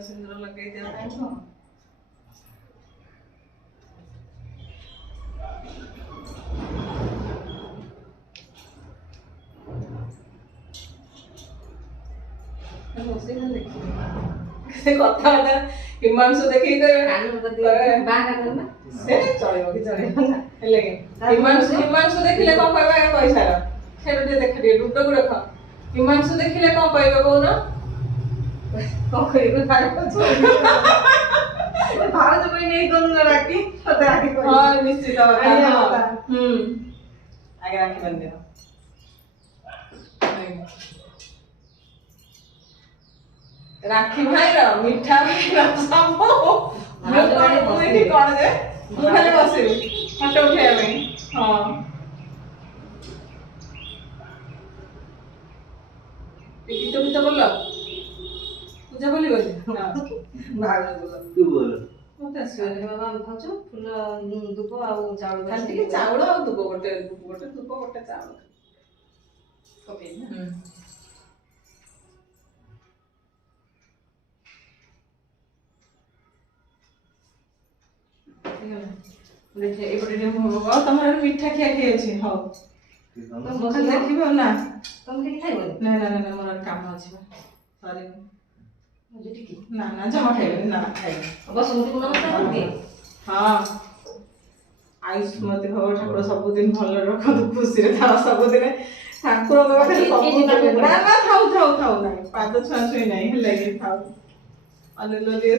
सिंदूर लगे दिया କଥା ହିମାଂଶୁ ଦେଖିକି ଚଳିବ କି ଚଳିବ ନା ହେଲେ ହିମାଂଶୁ ଦେଖିଲେ କଣ କହିବ ଆଗ କହିସାର ସେଇଟା ଟିକେ ଦେଖ ଟିକେ ଡୁଡକୁ ଦେଖ ହିମାଂଶୁ ଦେଖିଲେ କଣ କହିବ କହୁନ କଣ କହିବ ଭାଉଜ ପାଇଁ ନେଇ କରୁ ରାକ୍ଷୀ ତତେ ରାକ୍ଷୀ ହଁ ନିଶ୍ଚିତ ଆଗେ ରାକ୍ଷୀ ବାନ୍ଧିବ ରାକ୍ଷୀ ଭାଇର ମିଠା ଭାଇର ସବୁ ମୁଁ ଏଠି କଣ ଯେ ମୁଁ ଖାଲି ବସିବି ଫଟୋ ଉଠେଇବା ପାଇଁ ହଁ ଗୀତ ଗୀତ ବୋଲ ପୂଜା ବୋଲିବ ଭାଉଜ ବୋଲ ତୁ ବୋଲ ମତେ ଆସିବନି ବାବା ଭାଉଜ ଫୁଲ ଦୁବ ଆଉ ଚାଉଳ ଖାଲି ଟିକେ ଚାଉଳ ଆଉ ଦୁବ ଗୋଟେ ଦୁବ ଗୋଟେ ଚାଉଳ ପକେଇ ଦେଖେ ଏପଟେ ଟିକେ ତମର ମିଠା ଖିଆ ଖି ଅଛି ହଉ ମୁଁ ଖାଲି ଦେଖିବି ନା ତମେ କିଛି ଖାଇବନି ନା ନା ନା ମୋର କାମ ଅଛି ସରି ନା ନା ଜମା ଖାଇବନି ନା ଖାଇବନି ବସୁମତୀ ନମସ୍କାର ଦିଏ ହଁ ଆୟୁଷ୍ମତୀ ଭବ ଠାକୁର ସବୁଦିନ ଭଲରେ ରଖନ୍ତୁ ଖୁସିରେ ଥାଅ ସବୁଦିନେ ଠାକୁରଙ୍କ ପାଖରେ ସବୁ ନା ନା ଥାଉ ଥାଉ ଥାଉ ନାହିଁ ପାଦ ଛୁଆଁ ଛୁଇଁ ନାହିଁ ହେଲା କି ଥାଉ ଅନିଲ